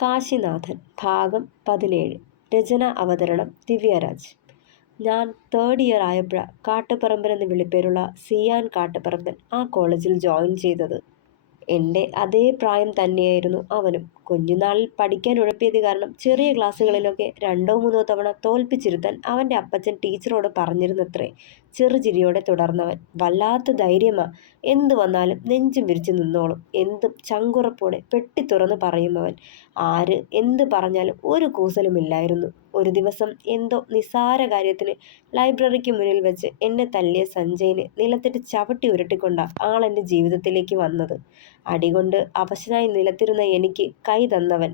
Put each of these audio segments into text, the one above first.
കാശിനാഥൻ ഭാഗം 17. രചന അവതരണം ദിവ്യരാജ്. ഞാൻ തേർഡ് ഇയർ ആയപ്പോഴാണ് കാട്ടുപറമ്പൻ എന്ന് വിളിപ്പേരുള്ള സിയാൻ കാട്ടുപറമ്പൻ ആ കോളേജിൽ ജോയിൻ ചെയ്തത്. എൻ്റെ അതേ പ്രായം തന്നെയായിരുന്നു അവനും. കുഞ്ഞുനാളിൽ പഠിക്കാൻ ഉഴപ്പിയത് കാരണം ചെറിയ ക്ലാസ്സുകളിലൊക്കെ 2-3 തവണ തോൽപ്പിച്ചിരുത്താൻ അവൻ്റെ അപ്പച്ചൻ ടീച്ചറോട് പറഞ്ഞിരുന്നത്രേ. ചെറുചിരിയോടെ തുടർന്നവൻ. വല്ലാത്ത ധൈര്യമാ, എന്തു വന്നാലും നെഞ്ചും വിരിച്ചു നിന്നോളും. എന്തും ചങ്കുറപ്പോടെ പെട്ടി തുറന്ന് പറയുമവൻ. ആര് എന്ത് പറഞ്ഞാലും ഒരു കൂസലുമില്ലായിരുന്നു. ഒരു ദിവസം എന്തോ നിസ്സാര കാര്യത്തിന് ലൈബ്രറിക്ക് മുന്നിൽ വെച്ച് എന്നെ തല്ലിയ സഞ്ജയിനെ നിലത്തിട്ട് ചവിട്ടി ഉരുട്ടിക്കൊണ്ട ആളെൻ്റെ ജീവിതത്തിലേക്ക് വന്നത്. അടികൊണ്ട് അവശനായി നിലത്തിരുന്ന എനിക്ക് കൈ തന്നവൻ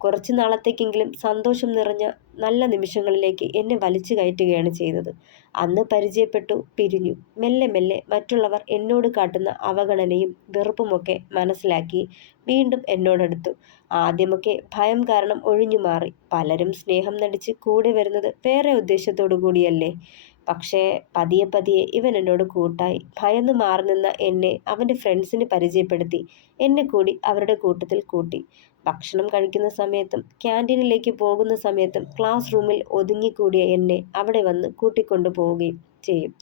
കുറച്ചു നാളത്തേക്കെങ്കിലും സന്തോഷം നിറഞ്ഞ നല്ല നിമിഷങ്ങളിലേക്ക് എന്നെ വലിച്ചു കയറ്റുകയാണ് ചെയ്തത്. അന്ന് പരിചയപ്പെട്ടു, പിരിഞ്ഞു. മെല്ലെ മെല്ലെ മറ്റുള്ളവർ എന്നോട് കാട്ടുന്ന അവഗണനയും വെറുപ്പുമൊക്കെ മനസ്സിലാക്കി വീണ്ടും എന്നോടടുത്തു. ആദ്യമൊക്കെ ഭയം കാരണം ഒഴിഞ്ഞു മാറി. പലരും സ്നേഹം നടിച്ച് കൂടെ വരുന്നത് വേറെ ഉദ്ദേശത്തോടു കൂടിയല്ലേ. പക്ഷേ പതിയെ പതിയെ ഇവൻ എന്നോട് കൂട്ടായി. ഭയന്ന് മാറി നിന്ന എന്നെ അവൻ്റെ ഫ്രണ്ട്സിന് പരിചയപ്പെടുത്തി. എന്നെ കൂടി അവരുടെ കൂട്ടത്തിൽ കൂട്ടി. ഭക്ഷണം കഴിക്കുന്ന സമയത്തും ക്യാൻറ്റീനിലേക്ക് പോകുന്ന സമയത്തും ക്ലാസ് റൂമിൽ ഒതുങ്ങിക്കൂടിയ എന്നെ അവിടെ വന്ന് കൂട്ടിക്കൊണ്ടു പോവുകയും ചെയ്യും.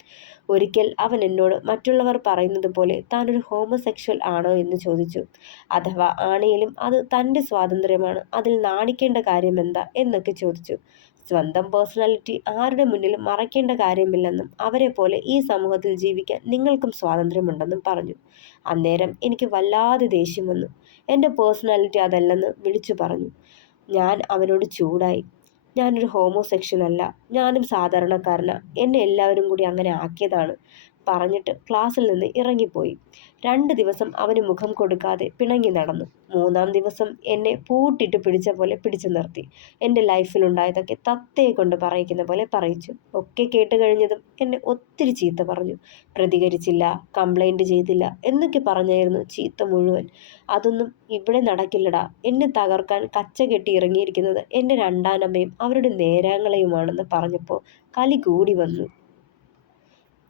ഒരിക്കൽ അവൻ എന്നോട് മറ്റുള്ളവർ പറയുന്നത് പോലെ താനൊരു ഹോമോസെക്ഷൽ ആണോ എന്ന് ചോദിച്ചു. അഥവാ ആണെങ്കിലും അത് തൻ്റെ സ്വാതന്ത്ര്യമാണ്, അതിൽ നാണിക്കേണ്ട കാര്യമെന്താ എന്നൊക്കെ ചോദിച്ചു. സ്വന്തം പേഴ്സണാലിറ്റി ആരുടെ മുന്നിലും മറയ്ക്കേണ്ട കാര്യമില്ലെന്നും അവരെ പോലെ ഈ സമൂഹത്തിൽ ജീവിക്കാൻ നിങ്ങൾക്കും സ്വാതന്ത്ര്യമുണ്ടെന്നും പറഞ്ഞു. അന്നേരം എനിക്ക് വല്ലാതെ ദേഷ്യം വന്നു. എൻ്റെ പേഴ്സണാലിറ്റി അതല്ലെന്ന് വിളിച്ചു പറഞ്ഞു. ഞാൻ അവനോട് ചൂടായി. ഞാനൊരു ഹോമോസെക്ഷൽ അല്ല, ഞാനും സാധാരണക്കാരനാ, എന്നെ എല്ലാവരും കൂടി അങ്ങനെ ആക്കിയതാണ് പറഞ്ഞിട്ട് ക്ലാസ്സിൽ നിന്ന് ഇറങ്ങിപ്പോയി. 2 ദിവസം അവന് മുഖം കൊടുക്കാതെ പിണങ്ങി നടന്നു. 3-ാം ദിവസം എന്നെ പൂട്ടിട്ട് പിടിച്ച പോലെ പിടിച്ചു നിർത്തി. എൻ്റെ ലൈഫിലുണ്ടായതൊക്കെ തത്തയെ കൊണ്ട് പറയിക്കുന്ന പോലെ പറയിച്ചു. ഒക്കെ കേട്ട് കഴിഞ്ഞതും എന്നെ ഒത്തിരി ചീത്ത പറഞ്ഞു. പ്രതികരിച്ചില്ല, കംപ്ലൈൻറ്റ് ചെയ്തില്ല എന്നൊക്കെ പറഞ്ഞായിരുന്നു ചീത്ത മുഴുവൻ. അതൊന്നും ഇവിടെ നടക്കില്ലടാ. എന്നെ തകർക്കാൻ കച്ച കെട്ടി ഇറങ്ങിയിരിക്കുന്നത് എൻ്റെ രണ്ടാനമ്മയും അവരുടെ നേരാങ്ങളെയുമാണെന്ന് പറഞ്ഞപ്പോൾ കലി കൂടി വന്നു.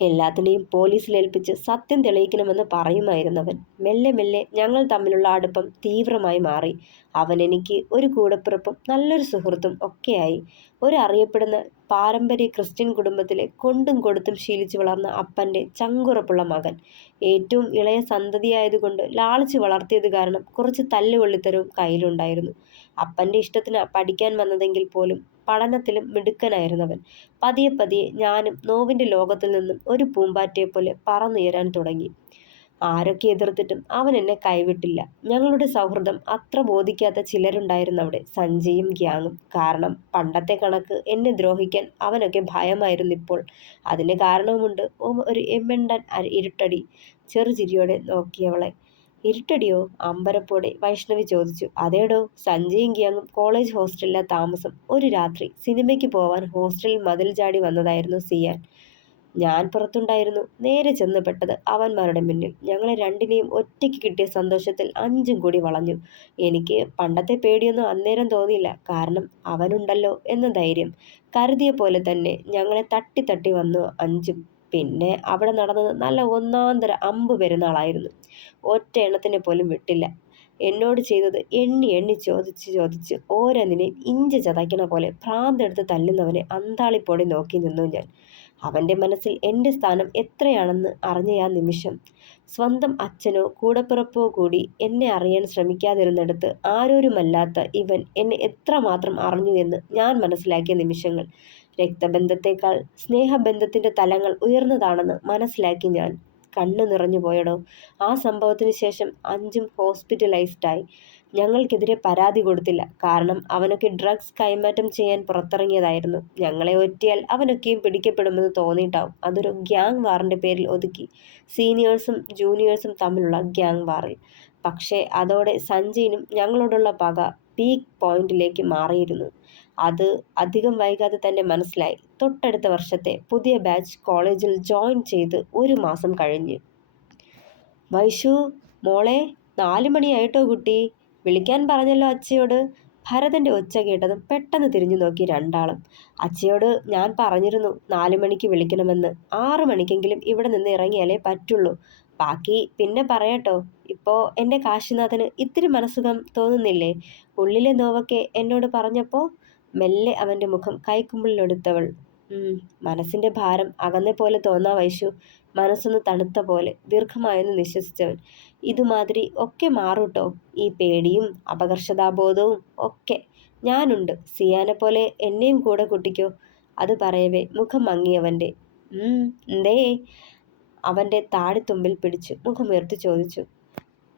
എല്ലാത്തിനെയും പോലീസിലേൽപ്പിച്ച് സത്യം തെളിയിക്കണമെന്ന് പറയുമായിരുന്നവൻ. മെല്ലെ മെല്ലെ ഞങ്ങൾ തമ്മിലുള്ള അടുപ്പം തീവ്രമായി മാറി. അവൻ എനിക്ക് ഒരു കൂടപ്പിറപ്പും നല്ലൊരു സുഹൃത്തും ഒക്കെയായി. ഒരു അറിയപ്പെടുന്ന പാരമ്പര്യ ക്രിസ്ത്യൻ കുടുംബത്തിലെ കൊണ്ടും കൊടുത്തും ശീലിച്ചു വളർന്ന അപ്പൻ്റെ ചങ്കുറപ്പുള്ള മകൻ. ഏറ്റവും ഇളയ സന്തതിയായതുകൊണ്ട് ലാളിച്ചു വളർത്തിയത് കാരണം കുറച്ച് തല്ലുകൊള്ളിത്തരവും കയ്യിലുണ്ടായിരുന്നു. അപ്പൻ്റെ ഇഷ്ടത്തിന് പഠിക്കാൻ വന്നതെങ്കിൽ പോലും പഠനത്തിലും മിടുക്കനായിരുന്നവൻ. പതിയെ പതിയെ ഞാനും നോവിൻ്റെ ലോകത്തിൽ നിന്നും ഒരു പൂമ്പാറ്റയെപ്പോലെ പറന്നുയരാൻ തുടങ്ങി. ആരൊക്കെ എതിർത്തിട്ടും അവൻ എന്നെ കൈവിട്ടില്ല. ഞങ്ങളുടെ സൗഹൃദം അത്ര ബോധിക്കാത്ത ചിലരുണ്ടായിരുന്നു അവിടെ, സഞ്ജയും ഗ്യാങ്ങും. കാരണം പണ്ടത്തെ കണക്ക് എന്നെ ദ്രോഹിക്കാൻ അവനൊക്കെ ഭയമായിരുന്നിപ്പോൾ. അതിന് കാരണവുമുണ്ട്. ഒരു എമ്മണ്ടൻ ഇരുട്ടടി ചെറുചിരിയോടെ നോക്കിയവളെ. ഇരുട്ടടിയോ? അമ്പരപ്പോടെ വൈഷ്ണവി ചോദിച്ചു. അതേടോ, സഞ്ജയും ഗ്യാങ്ങും കോളേജ് ഹോസ്റ്റലിലെ താമസം. ഒരു രാത്രി സിനിമയ്ക്ക് പോവാൻ ഹോസ്റ്റലിൽ മതിൽ ചാടി വന്നതായിരുന്നു സിയാൻ. ഞാൻ പുറത്തുണ്ടായിരുന്നു. നേരെ ചെന്ന് പെട്ടത് അവന്മാരുടെ മുന്നിൽ. ഞങ്ങളെ രണ്ടിനെയും ഒറ്റയ്ക്ക് കിട്ടിയ സന്തോഷത്തിൽ 5ഉം കൂടി വളഞ്ഞു. എനിക്ക് പണ്ടത്തെ പേടിയൊന്നും അന്നേരം തോന്നിയില്ല. കാരണം അവനുണ്ടല്ലോ എന്ന ധൈര്യം. കരുതിയ പോലെ തന്നെ ഞങ്ങളെ തട്ടി തട്ടി വന്നു 5ഉം. പിന്നെ അവിടെ നടന്നത് നല്ല ഒന്നാന്തര അമ്പ് പെരുന്നാളായിരുന്നു. ഒറ്റ എണ്ണത്തിനെ പോലും വിട്ടില്ല. എന്നോട് ചെയ്തത് എണ്ണി എണ്ണി ചോദിച്ച് ഓരോന്നിനെയും ഇഞ്ചി ചതയ്ക്കണ പോലെ ഭ്രാന്തെടുത്ത് തല്ലുന്നവനെ അന്താളിപ്പോടെ നോക്കി നിന്നു ഞാൻ. അവൻ്റെ മനസ്സിൽ എൻ്റെ സ്ഥാനം എത്രയാണെന്ന് അറിഞ്ഞ ആ നിമിഷം. സ്വന്തം അച്ഛനോ കൂടപ്പിറപ്പോ കൂടി എന്നെ അറിയാൻ ശ്രമിക്കാതിരുന്നിടത്ത് ആരോരുമല്ലാത്ത ഇവൻ എന്നെ എത്രമാത്രം അറിഞ്ഞു എന്ന് ഞാൻ മനസ്സിലാക്കിയ നിമിഷങ്ങൾ. രക്തബന്ധത്തേക്കാൾ സ്നേഹബന്ധത്തിൻ്റെ തലങ്ങൾ ഉയർന്നതാണെന്ന് മനസ്സിലാക്കി ഞാൻ. കണ്ണു നിറഞ്ഞു പോയടോ. ആ സംഭവത്തിന് ശേഷം 5ഉം ഹോസ്പിറ്റലൈസ്ഡായി. ഞങ്ങൾക്കെതിരെ പരാതി കൊടുത്തില്ല. കാരണം അവനൊക്കെ ഡ്രഗ്സ് കൈമാറ്റം ചെയ്യാൻ പുറത്തിറങ്ങിയതായിരുന്നു. ഞങ്ങളെ ഒറ്റിയാൽ അവനൊക്കെയും പിടിക്കപ്പെടുമെന്ന് തോന്നിയിട്ടാവും അതൊരു ഗ്യാങ് വാറിൻ്റെ പേരിൽ ഒതുക്കി. സീനിയേഴ്സും ജൂനിയേഴ്സും തമ്മിലുള്ള ഗ്യാങ് വാറിൽ. പക്ഷേ അതോടെ സഞ്ജയിനും ഞങ്ങളോടുള്ള പക പീക്ക് പോയിന്റിലേക്ക് മാറിയിരുന്നു. അത് അധികം വൈകാതെ തന്നെ മനസ്സിലായി. തൊട്ടടുത്ത വർഷത്തെ പുതിയ ബാച്ച് കോളേജിൽ ജോയിൻ ചെയ്ത് 1 മാസം കഴിഞ്ഞ്. വൈഷു മോളെ, 4 മണിയായിട്ടോ കുട്ടി? വിളിക്കാൻ പറഞ്ഞല്ലോ അച്ഛയോട്. ഭരതൻ്റെ ഒച്ച കേട്ടതും പെട്ടെന്ന് തിരിഞ്ഞു നോക്കി രണ്ടാളും. അച്ഛയോട് ഞാൻ പറഞ്ഞിരുന്നു 4 മണിക്ക് വിളിക്കണമെന്ന്. 6 മണിക്കെങ്കിലും ഇവിടെ നിന്ന് ഇറങ്ങിയാലേ പറ്റുള്ളൂ. ബാക്കി പിന്നെ പറയട്ടോ. ഇപ്പോൾ എൻ്റെ കാശിനാഥന് ഇത്തിരി മനസ്സുഖം തോന്നുന്നില്ലേ? ഉള്ളിലെ നോവൊക്കെ എന്നോട് പറഞ്ഞപ്പോൾ മെല്ലെ അവൻ്റെ മുഖം കൈക്കുമ്പിളിലൊടുത്തവൾ. മനസ്സിൻ്റെ ഭാരം അകന്നെ പോലെ തോന്നാ വൈശു. മനസ്സൊന്ന് തണുത്ത പോലെ ദീർഘമായൊന്ന് നിശ്വസിച്ചവൻ. ഇതുമാതിരി ഒക്കെ മാറൂട്ടോ. ഈ പേടിയും അപകർഷതാബോധവും ഒക്കെ. ഞാനുണ്ട്. സിയാനെ പോലെ എന്നെയും കൂടെ കൂട്ടിക്കോ. അത് പറയവേ മുഖം മങ്ങിയവൻ്റെ. എന്തേ? അവൻ്റെ താടിത്തുമ്പിൽ പിടിച്ചു മുഖമുയർത്തി ചോദിച്ചു.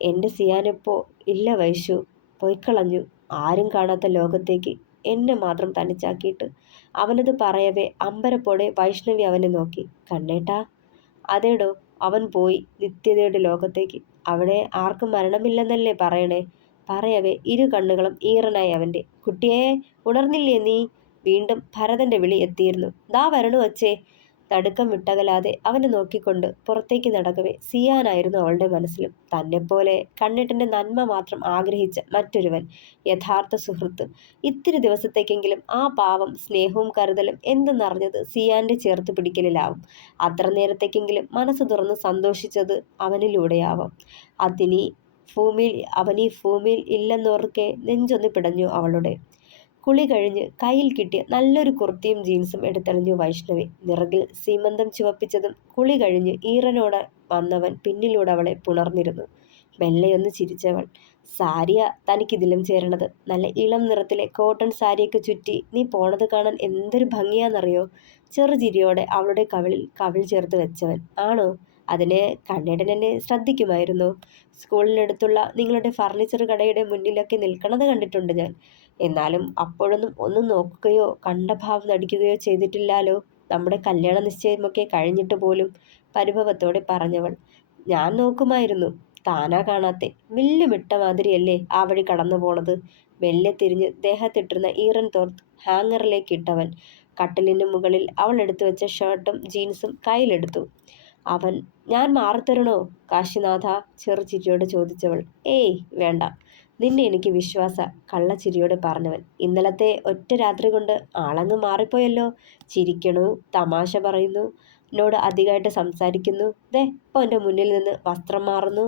എൻ്റെ സിയാനെപ്പോ ഇല്ല വൈശു. പൊയ്ക്കളഞ്ഞു. ആരും കാണാത്ത ലോകത്തേക്ക് എന്നെ മാത്രം തനിച്ചാക്കിയിട്ട്. അവനത് പറയവേ അമ്പരപ്പോടെ വൈഷ്ണവി അവനെ നോക്കി. കണ്ണേട്ടാ. അതേടോ, അവൻ പോയി നിത്യതയുടെ ലോകത്തേക്ക്. അവിടെ ആർക്കും മരണമില്ലെന്നല്ലേ പറയണേ? പറയവേ ഇരു കണ്ണുകളും ഈറനായി അവൻ്റെ. കുട്ടിയെ, ഉണർന്നില്ലേ നീ? വീണ്ടും ഭരതന്റെ വിളി എത്തിയിരുന്നു. ദാ വരണു അച്ഛേ. നടുക്കം വിട്ടകലാതെ അവനെ നോക്കിക്കൊണ്ട് പുറത്തേക്ക് നടക്കവേ സിയാനായിരുന്നു അവളുടെ മനസ്സിലും. തന്നെപ്പോലെ കണ്ണേട്ടൻ്റെ നന്മ മാത്രം ആഗ്രഹിച്ച മറ്റൊരുവൻ, യഥാർത്ഥ സുഹൃത്ത്. ഇത്തിരി ദിവസത്തേക്കെങ്കിലും ആ പാവം സ്നേഹവും കരുതലും എന്തെന്നറിഞ്ഞത് സിയാന്റെ ചേർത്ത് പിടിക്കലിലാവും. അത്ര നേരത്തേക്കെങ്കിലും മനസ്സ് തുറന്ന് സന്തോഷിച്ചത് അവനിലൂടെയാവാം. അവനീ ഭൂമിയിൽ ഇല്ലെന്നോർക്കെ നെഞ്ചൊന്ന് പിടഞ്ഞു അവളുടെ. കുളി കഴിഞ്ഞ് കയ്യിൽ കിട്ടിയ നല്ലൊരു കുർത്തിയും ജീൻസും എടുത്തെറിഞ്ഞു വൈഷ്ണവി. നിറകിൽ സീമന്തം ചുവപ്പിച്ചതും കുളി കഴിഞ്ഞ് ഈറനോടെ വന്നവൻ പിന്നിലൂടെ അവളെ പുണർന്നിരുന്നു. മെല്ലെയൊന്ന് ചിരിച്ചവൾ. സാരിയാ തനിക്കിതിലും ചേരണത്. നല്ല ഇളം നിറത്തിലെ കോട്ടൺ സാരിയൊക്കെ ചുറ്റി നീ പോണത് കാണാൻ എന്തൊരു ഭംഗിയാന്നറിയോ? ചെറുചിരിയോടെ അവളുടെ കവിൾ ചേർത്ത് വെച്ചവൻ. ആണോ? അതിന് കണ്ണേടൻ എന്നെ ശ്രദ്ധിക്കുമായിരുന്നു. സ്കൂളിനടുത്തുള്ള നിങ്ങളുടെ ഫർണിച്ചർ കടയുടെ മുന്നിലൊക്കെ നിൽക്കണത് കണ്ടിട്ടുണ്ട് ഞാൻ. എന്നാലും അപ്പോഴൊന്നും ഒന്നും നോക്കുകയോ കണ്ടഭാവം നടിക്കുകയോ ചെയ്തിട്ടില്ലാലോ. നമ്മുടെ കല്യാണ നിശ്ചയമൊക്കെ കഴിഞ്ഞിട്ട് പോലും, പരിഭവത്തോടെ പറഞ്ഞവൾ. ഞാൻ നോക്കുമായിരുന്നു. താനാ കാണാത്തെ. മില്ലുമിട്ട മാതിരിയല്ലേ ആ വഴി കടന്നു പോണത്. മെല്ലെ തിരിഞ്ഞ് ദേഹത്തിട്ടിരുന്ന ഈറൻ തോർത്ത് ഹാങ്ങറിലേക്ക് ഇട്ടവൻ. കട്ടിലിന് മുകളിൽ അവൾ എടുത്തു വെച്ച ഷർട്ടും ജീൻസും കയ്യിലെടുത്തു. ഞാൻ മാറിത്തരണോ കാശിനാഥ? ചെറുചിരിയോടെ ചോദിച്ചവൾ. ഏയ് വേണ്ട. നിന്നെ എനിക്ക് വിശ്വാസ, കള്ളച്ചിരിയോടെ പറഞ്ഞവൻ. ഇന്നലത്തെ ഒറ്റ രാത്രി കൊണ്ട് ആളങ്ങ് മാറിപ്പോയല്ലോ. ചിരിക്കണു, തമാശ പറയുന്നു, എന്നോട് അധികമായിട്ട് സംസാരിക്കുന്നു. ഇപ്പോൾ എൻ്റെ മുന്നിൽ നിന്ന് വസ്ത്രം മാറുന്നു.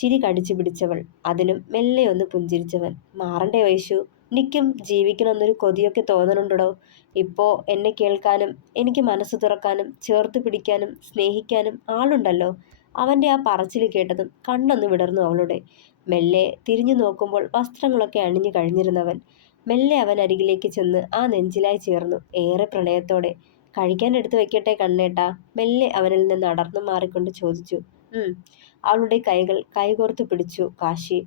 ചിരി കടിച്ചു പിടിച്ചവൾ. അതിനും മെല്ലെ ഒന്ന് പുഞ്ചിരിച്ചവൻ. മാറണ്ടേ വൈശു? എനിക്കും ജീവിക്കണമെന്നൊരു കൊതിയൊക്കെ തോന്നണുണ്ടോ? ഇപ്പോൾ എന്നെ കേൾക്കാനും എനിക്ക് മനസ്സ് തുറക്കാനും ചേർത്ത് പിടിക്കാനും സ്നേഹിക്കാനും ആളുണ്ടല്ലോ. അവൻ്റെ ആ പറച്ചിൽ കേട്ടതും കണ്ണൊന്ന് വിടർന്നു അവളുടെ. മെല്ലെ തിരിഞ്ഞു നോക്കുമ്പോൾ വസ്ത്രങ്ങളൊക്കെ അണിഞ്ഞു കഴിഞ്ഞിരുന്നവൻ. മെല്ലെ അവൻ അരികിലേക്ക് ചെന്ന് ആ നെഞ്ചിലായി ചേർന്നു ഏറെ പ്രണയത്തോടെ. കഴിക്കാൻ എടുത്തു വെക്കട്ടെ കണ്ണേട്ടാ? മെല്ലെ അവനിൽ നിന്ന് അടർന്നു മാറിക്കൊണ്ട് ചോദിച്ചു. അവളുടെ കൈകൾ കൈകോർത്തു പിടിച്ചു കാശി.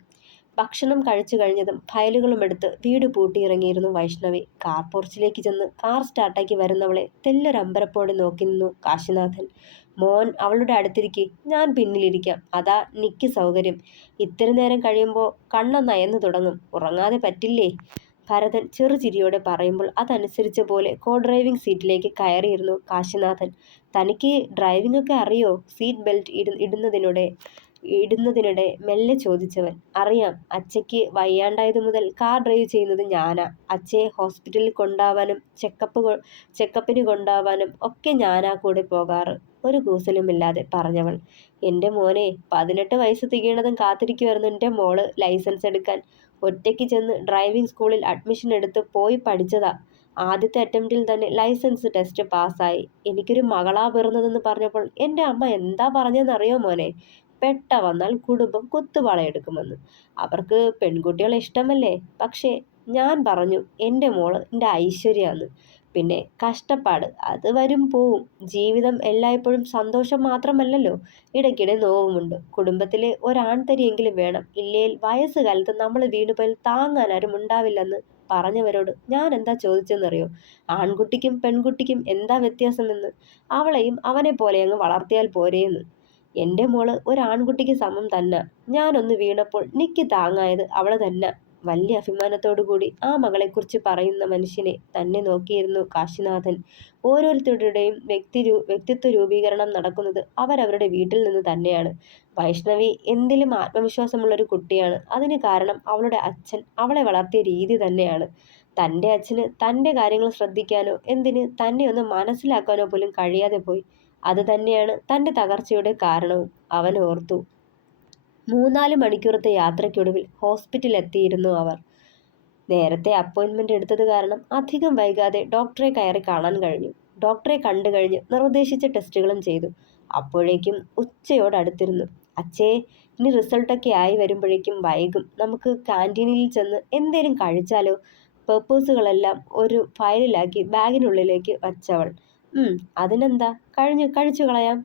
ഭക്ഷണം കഴിച്ചു കഴിഞ്ഞതും ഫയലുകളും എടുത്ത് വീട് പൂട്ടിയിറങ്ങിയിരുന്നു വൈഷ്ണവി. കാർ പോർച്ചിലേക്ക് ചെന്ന് കാർ സ്റ്റാർട്ടാക്കി വരുന്നവളെ തെല്ലൊരമ്പരപ്പോടെ നോക്കി നിന്നു കാശിനാഥൻ. മോൻ അവളുടെ അടുത്തിരിക്കെ, ഞാൻ പിന്നിലിരിക്കാം. അതാ നിക്ക് സൗകര്യം. ഇത്തിരി നേരം കഴിയുമ്പോൾ കണ്ണൊന്നയന്നു തുടങ്ങും. ഉറങ്ങാതെ പറ്റില്ലേ? ഭരതൻ ചെറുചിരിയോടെ പറയുമ്പോൾ അതനുസരിച്ച പോലെ കോ ഡ്രൈവിംഗ് സീറ്റിലേക്ക് കയറിയിരുന്നു കാശിനാഥൻ. തനിക്ക് ഡ്രൈവിംഗ് ഒക്കെ അറിയോ? സീറ്റ് ബെൽറ്റ് ഇടുന്നതിനിടെ മെല്ലെ ചോദിച്ചവൻ. അറിയാം. അച്ഛയ്ക്ക് വയ്യാണ്ടായത് മുതൽ കാർ ഡ്രൈവ് ചെയ്യുന്നത് ഞാനാ. അച്ഛയെ ഹോസ്പിറ്റലിൽ കൊണ്ടാവാനും ചെക്കപ്പിന് കൊണ്ടാവാനും ഒക്കെ ഞാനാ കൂടെ പോകാറ്. ഒരു കൂസലുമില്ലാതെ പറഞ്ഞവൾ. എൻ്റെ മോനെ, 18 വയസ്സ് തികയണതും കാത്തിരിക്കുമായിരുന്നു എൻ്റെ മോള് ലൈസൻസ് എടുക്കാൻ. ഒറ്റയ്ക്ക് ചെന്ന് ഡ്രൈവിംഗ് സ്കൂളിൽ അഡ്മിഷൻ എടുത്ത് പോയി പഠിച്ചതാ. ആദ്യത്തെ അറ്റംപ്റ്റിൽ തന്നെ ലൈസൻസ് ടെസ്റ്റ് പാസ്സായി. എനിക്കൊരു മകളാ പിറന്നതെന്ന് പറഞ്ഞപ്പോൾ എൻ്റെ അമ്മ എന്താ പറഞ്ഞതെന്നറിയോ മോനെ? പെട്ട വന്നാൽ കുടുംബം കുത്തുപാളയെടുക്കുമെന്ന്. അവർക്ക് പെൺകുട്ടികളെ ഇഷ്ടമല്ലേ? പക്ഷേ ഞാൻ പറഞ്ഞു എൻ്റെ മോള് എൻ്റെ ഐശ്വര്യാന്ന്. പിന്നെ കഷ്ടപ്പാട് അത് വരും പോവും. ജീവിതം എല്ലായ്പ്പോഴും സന്തോഷം മാത്രമല്ലല്ലോ. ഇടയ്ക്കിടെ നോവുമുണ്ട്. കുടുംബത്തിലെ ഒരാൺതരിയെങ്കിലും വേണം. ഇല്ലേൽ വയസ്സുകാലത്ത് നമ്മൾ വീണുപോയാൽ താങ്ങാൻ ആരും ഉണ്ടാവില്ലെന്ന് പറഞ്ഞവരോട് ഞാൻ എന്താ ചോദിച്ചെന്നറിയോ? ആൺകുട്ടിക്കും പെൺകുട്ടിക്കും എന്താ വ്യത്യാസമെന്ന്. അവളെയും അവനെ പോലെ അങ്ങ് വളർത്തിയാൽ പോരേന്ന്. എൻ്റെ മോള് ഒരാൺകുട്ടിക്ക് സമം തന്നെ. ഞാനൊന്ന് വീണപ്പോൾ നിക്ക് താങ്ങായത് അവള് തന്നെ. വലിയ അഭിമാനത്തോടു കൂടി ആ മകളെക്കുറിച്ച് പറയുന്ന മനുഷ്യനെ തന്നെ നോക്കിയിരുന്നു കാശിനാഥൻ. ഓരോരുത്തരുടെയും വ്യക്തിത്വ രൂപീകരണം നടക്കുന്നത് അവരവരുടെ വീട്ടിൽ നിന്ന് തന്നെയാണ്. വൈഷ്ണവി എന്തിലും ആത്മവിശ്വാസമുള്ളൊരു കുട്ടിയാണ്. അതിന് കാരണം അവളുടെ അച്ഛൻ അവളെ വളർത്തിയ രീതി തന്നെയാണ്. തൻ്റെ അച്ഛന് തൻ്റെ കാര്യങ്ങൾ ശ്രദ്ധിക്കാനോ എന്തിന് തന്നെ ഒന്ന് മനസ്സിലാക്കാനോ പോലും കഴിയാതെ പോയി. അത് തന്നെയാണ് തൻ്റെ തകർച്ചയുടെ കാരണവും അവൻ ഓർത്തു. 3-4 മണിക്കൂറത്തെ യാത്രയ്ക്കൊടുവിൽ ഹോസ്പിറ്റലിലെത്തിയിരുന്നു അവർ. നേരത്തെ അപ്പോയിൻമെന്റ് എടുത്തത് കാരണം അധികം വൈകാതെ ഡോക്ടറെ കയറി കാണാൻ കഴിഞ്ഞു. ഡോക്ടറെ കണ്ടു കഴിഞ്ഞ് നിർദ്ദേശിച്ച ടെസ്റ്റുകളും ചെയ്തു. അപ്പോഴേക്കും ഉച്ചയോടടുത്തിരുന്നു. അച്ഛേ, ഇനി റിസൾട്ടൊക്കെ ആയി വരുമ്പോഴേക്കും വൈകും. നമുക്ക് കാന്റീനിൽ ചെന്ന് എന്തേലും കഴിച്ചാലോ? പേപ്പേഴ്സുകളെല്ലാം ഒരു ഫയലിലാക്കി ബാഗിനുള്ളിലേക്ക് വച്ചവൾ. അതിനെന്താ, കഴിച്ചു കളയാം.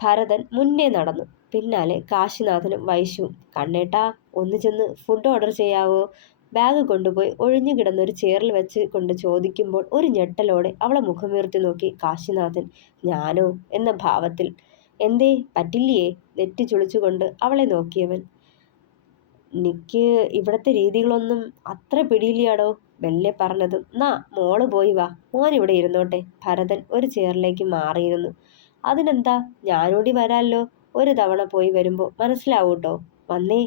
ഭരതൻ മുന്നേ നടന്നു. പിന്നാലെ കാശിനാഥനും വൈശുവും. കണ്ണേട്ടാ, ഒന്ന് ചെന്ന് ഫുഡ് ഓർഡർ ചെയ്യാവോ? ബാഗ് കൊണ്ടുപോയി ഒഴിഞ്ഞു കിടന്നൊരു ചെയറിൽ വെച്ച് കൊണ്ട് ചോദിക്കുമ്പോൾ ഒരു ഞെട്ടലോടെ അവളെ മുഖമുയർത്തി നോക്കി കാശിനാഥൻ. ഞാനോ എന്ന ഭാവത്തിൽ. എന്തേ, പറ്റില്ലേ? നെറ്റി ചുളിച്ചുകൊണ്ട് അവളെ നോക്കിയവൻ. നിക്ക് ഇവിടത്തെ രീതികളൊന്നും അത്ര പിടിയില്ലാടോ. മെല്ലെ പറഞ്ഞതും നാ മോള് പോയി വാ, മോനിവിടെ ഇരുന്നോട്ടെ. ഭരതൻ ഒരു ചെയറിലേക്ക് മാറിയിരുന്നു. അതിനെന്താ, ഞാനോടി വരാല്ലോ. ഒരു തവണ പോയി വരുമ്പോൾ മനസ്സിലാവൂട്ടോ. വന്നേ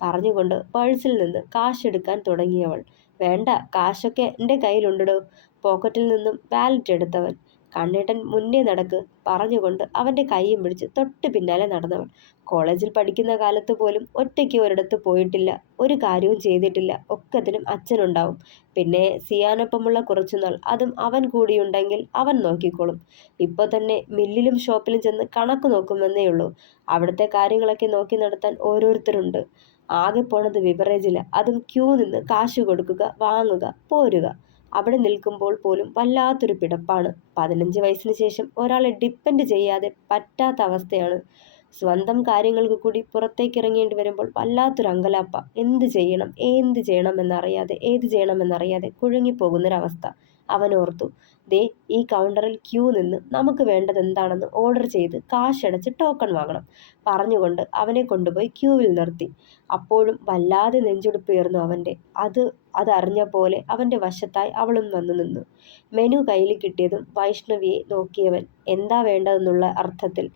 പറഞ്ഞുകൊണ്ട് പേഴ്സിൽ നിന്ന് കാശെടുക്കാൻ തുടങ്ങിയവൾ. വേണ്ട, കാശൊക്കെ എൻ്റെ കയ്യിലുണ്ടോ. പോക്കറ്റിൽ നിന്നും വാലറ്റ് എടുത്തവൻ. കണ്ണേട്ടൻ മുന്നേ നടക്ക് പറഞ്ഞുകൊണ്ട് അവൻ്റെ കൈയും പിടിച്ച് തൊട്ട് പിന്നാലെ നടന്നവൾ. കോളേജിൽ പഠിക്കുന്ന കാലത്ത് പോലും ഒറ്റയ്ക്ക് ഒരിടത്ത് പോയിട്ടില്ല, ഒരു കാര്യവും ചെയ്തിട്ടില്ല. ഒക്കത്തിനും അച്ഛനുണ്ടാവും. പിന്നെ സിയാനൊപ്പമുള്ള കുറച്ചുനാൾ, അതും അവൻ കൂടിയുണ്ടെങ്കിൽ അവൻ നോക്കിക്കോളും. ഇപ്പോൾ തന്നെ മില്ലിലും ഷോപ്പിലും ചെന്ന് കണക്ക് നോക്കുമെന്നേയുള്ളൂ. അവിടുത്തെ കാര്യങ്ങളൊക്കെ നോക്കി നടത്താൻ ഓരോരുത്തരുണ്ട്. ആകെ പോണത് ബിവറേജില്ല, അതും ക്യൂ നിന്ന് കാശ് കൊടുക്കുക, വാങ്ങുക, പോരുക. അവിടെ നിൽക്കുമ്പോൾ പോലും വല്ലാത്തൊരു പിടപ്പാണ്. 15 വയസ്സിന് ശേഷം ഒരാളെ ഡിപ്പെൻഡ് ചെയ്യാതെ പറ്റാത്ത അവസ്ഥയാണ്. സ്വന്തം കാര്യങ്ങൾക്ക് കൂടി പുറത്തേക്കിറങ്ങേണ്ടി വരുമ്പോൾ വല്ലാത്തൊരു അങ്കലാപ്പ. എന്ത് ചെയ്യണമെന്നറിയാതെ കുഴങ്ങിപ്പോകുന്നൊരവസ്ഥ അവനോർത്തു. ദേ, ഈ കൗണ്ടറിൽ ക്യൂ നിന്ന് നമുക്ക് വേണ്ടത് എന്താണെന്ന് ഓർഡർ ചെയ്ത് കാശടച്ച് ടോക്കൺ വാങ്ങണം പറഞ്ഞുകൊണ്ട് അവനെ കൊണ്ടുപോയി ക്യൂവിൽ നിർത്തി. അപ്പോഴും വല്ലാതെ നെഞ്ചുടുപ്പുയർന്നു അവൻ്റെ. അതറിഞ്ഞ പോലെ അവൻ്റെ വശത്തായി അവളും വന്നു നിന്നു. മെനു കയ്യിൽ കിട്ടിയതും വൈഷ്ണവിയെ നോക്കിയവൻ. എന്താ വേണ്ടതെന്നുള്ള അർത്ഥത്തിൽ.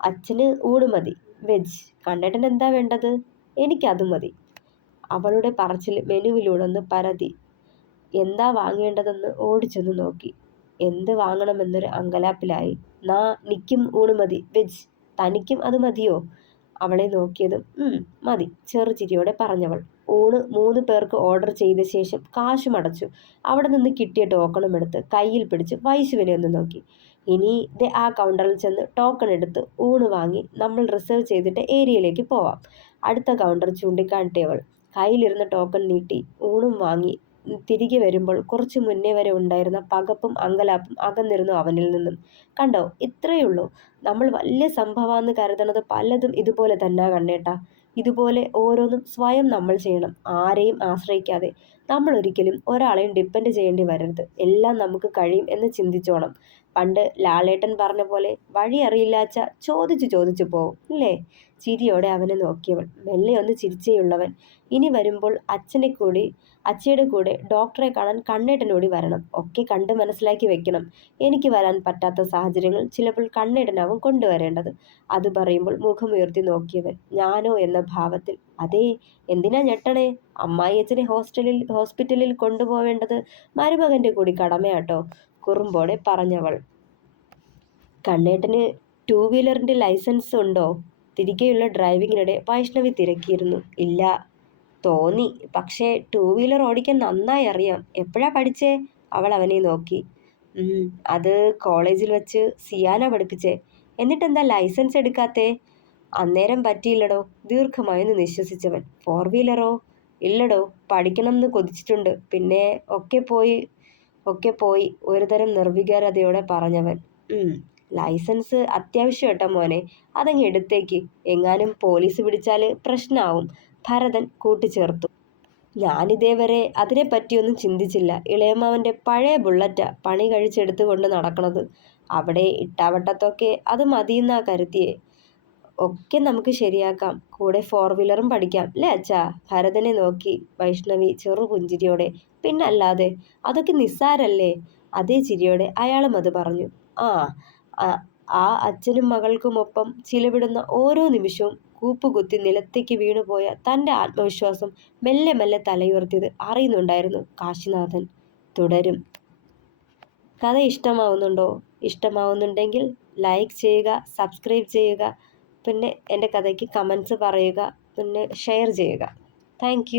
അച്ഛന് ഊണ് മതി, വെജ്. കണ്ണേട്ടൻ എന്താ വേണ്ടത്? എനിക്കത് മതി. അവളുടെ പറച്ചിൽ മെനുവിലൂടൊന്ന് പരതി. എന്താ വാങ്ങേണ്ടതെന്ന് ഓടിച്ചെന്ന് നോക്കി. എന്ത് വാങ്ങണമെന്നൊരു അങ്കലാപ്പിലായി. നിക്കും ഊണ് മതി, വെജ്. തനിക്കും അത് മതിയോ? അവളെ നോക്കിയതും മതി ചെറുചിരിയോടെ പറഞ്ഞവൾ. ഊണ് 3 പേർക്ക് ഓർഡർ ചെയ്ത ശേഷം കാശും അടച്ചു. അവിടെ നിന്ന് കിട്ടിയ ടോക്കണും എടുത്ത് കയ്യിൽ പിടിച്ച് വൈശുവിനെ ഒന്ന് നോക്കി. ഇനി ആ കൗണ്ടറിൽ ചെന്ന് ടോക്കൺ എടുത്ത് ഊണ് വാങ്ങി നമ്മൾ റിസർവ് ചെയ്തിട്ട് ഏരിയയിലേക്ക് പോവാം. അടുത്ത കൗണ്ടർ ചൂണ്ടിക്കാട്ടിയവൾ. കയ്യിലിരുന്ന ടോക്കൺ നീട്ടി ഊണും വാങ്ങി തിരികെ വരുമ്പോൾ കുറച്ചു മുന്നേ വരെ ഉണ്ടായിരുന്ന പകപ്പും അങ്കലാപ്പും അകന്നിരുന്നു അവനിൽ നിന്നും. കണ്ടോ, ഇത്രയുള്ളൂ. നമ്മൾ വലിയ സംഭവമാണെന്ന് കരുതണത് പലതും ഇതുപോലെ തന്നെ കണ്ണേട്ടാ. ഇതുപോലെ ഓരോന്നും സ്വയം നമ്മൾ ചെയ്യണം, ആരെയും ആശ്രയിക്കാതെ. നമ്മൾ ഒരിക്കലും ഒരാളെയും ഡിപ്പെൻഡ് ചെയ്യേണ്ടി വരരുത്. എല്ലാം നമുക്ക് കഴിയും എന്ന് ചിന്തിച്ചോണം. പണ്ട് ലാലേട്ടൻ പറഞ്ഞ പോലെ, വഴി അറിയില്ലാച്ച ചോദിച്ചു പോവും അല്ലേ? ചിരിയോടെ അവനെ നോക്കിയവൾ. മെല്ലെ ഒന്ന് ചിരിച്ചേയുള്ളവൻ. ഇനി വരുമ്പോൾ അച്ഛയുടെ കൂടെ ഡോക്ടറെ കാണാൻ കണ്ണേട്ടനോടി വരണം. ഒക്കെ കണ്ട് മനസ്സിലാക്കി വെക്കണം. എനിക്ക് വരാൻ പറ്റാത്ത സാഹചര്യങ്ങൾ ചിലപ്പോൾ കണ്ണേട്ടനാവും കൊണ്ടുവരേണ്ടത്. അത് പറയുമ്പോൾ മുഖമുയർത്തി നോക്കിയവൻ. ഞാനോ എന്ന ഭാവത്തിൽ. അതേ, എന്തിനാ ഞെട്ടണേ? അമ്മായിയച്ഛനെ ഹോസ്പിറ്റലിൽ കൊണ്ടുപോവേണ്ടത് മരുമകന്റെ കൂടി കടമയാട്ടോ, കുറുമ്പോടെ പറഞ്ഞവൾ. കണ്ണേട്ടന് 2 വീലറിന്റെ ലൈസൻസ് ഉണ്ടോ? തിരികെയുള്ള ഡ്രൈവിങ്ങിനിടെ വൈഷ്ണവി തിരക്കിയിരുന്നു. ഇല്ല. തോന്നി, പക്ഷേ 2 വീലർ ഓടിക്കാൻ നന്നായി അറിയാം. എപ്പോഴാ പഠിച്ചേ? അവൾ അവനെ നോക്കി. അത് കോളേജിൽ വെച്ച് സിയാന പഠിപ്പിച്ചേ. എന്നിട്ടെന്താ ലൈസൻസ് എടുക്കാത്തേ? അന്നേരം പറ്റിയില്ലടോ. ദീർഘമായൊന്ന് നിശ്വസിച്ചവൻ. 4 വീലറോ? ഇല്ലടോ, പഠിക്കണം എന്ന് കൊതിച്ചിട്ടുണ്ട്. പിന്നെ ഒക്കെ പോയി ഒരുതരം നിർവികാരതയോടെ പറഞ്ഞവൻ. ലൈസൻസ് അത്യാവശ്യം കേട്ടോ മോനെ, അതങ്ങ് എടുത്തേക്ക്. എങ്ങാനും പോലീസ് പിടിച്ചാൽ പ്രശ്നമാവും, ഭരതൻ കൂട്ടിച്ചേർത്തു. ഞാനിതേവരെ അതിനെപ്പറ്റിയൊന്നും ചിന്തിച്ചില്ല. ഇളയമ്മാവൻ്റെ പഴയ ബുള്ളറ്റാ പണി കഴിച്ചെടുത്തുകൊണ്ട് നടക്കണത്. അവിടെ ഇട്ടാവട്ടത്തൊക്കെ അത് മതിയെന്നാ കരുതിയേ. ഒക്കെ നമുക്ക് ശരിയാക്കാം. കൂടെ 4 വീലറും പഠിക്കാം അല്ലേ അച്ഛാ? ഭരതനെ നോക്കി വൈഷ്ണവി ചെറുപുഞ്ചിരിയോടെ. പിന്നല്ലാതെ, അതൊക്കെ നിസ്സാരല്ലേ? അതേ ചിരിയോടെ അയാളും അത് പറഞ്ഞു. ആ അച്ഛനും മകൾക്കുമൊപ്പം ചിലവിടുന്ന ഓരോ നിമിഷവും കൂപ്പുകുത്തി നിലത്തേക്ക് വീണുപോയ തൻ്റെ ആത്മവിശ്വാസം മെല്ലെ തലയുയർത്തിയത് അറിയുന്നുണ്ടായിരുന്നു കാശിനാഥൻ. തുടരും. കഥ ഇഷ്ടമാവുന്നുണ്ടെങ്കിൽ ലൈക്ക് ചെയ്യുക, സബ്സ്ക്രൈബ് ചെയ്യുക. പിന്നെ എൻ്റെ കഥയ്ക്ക് കമൻസ് പറയുക, പിന്നെ ഷെയർ ചെയ്യുക. താങ്ക്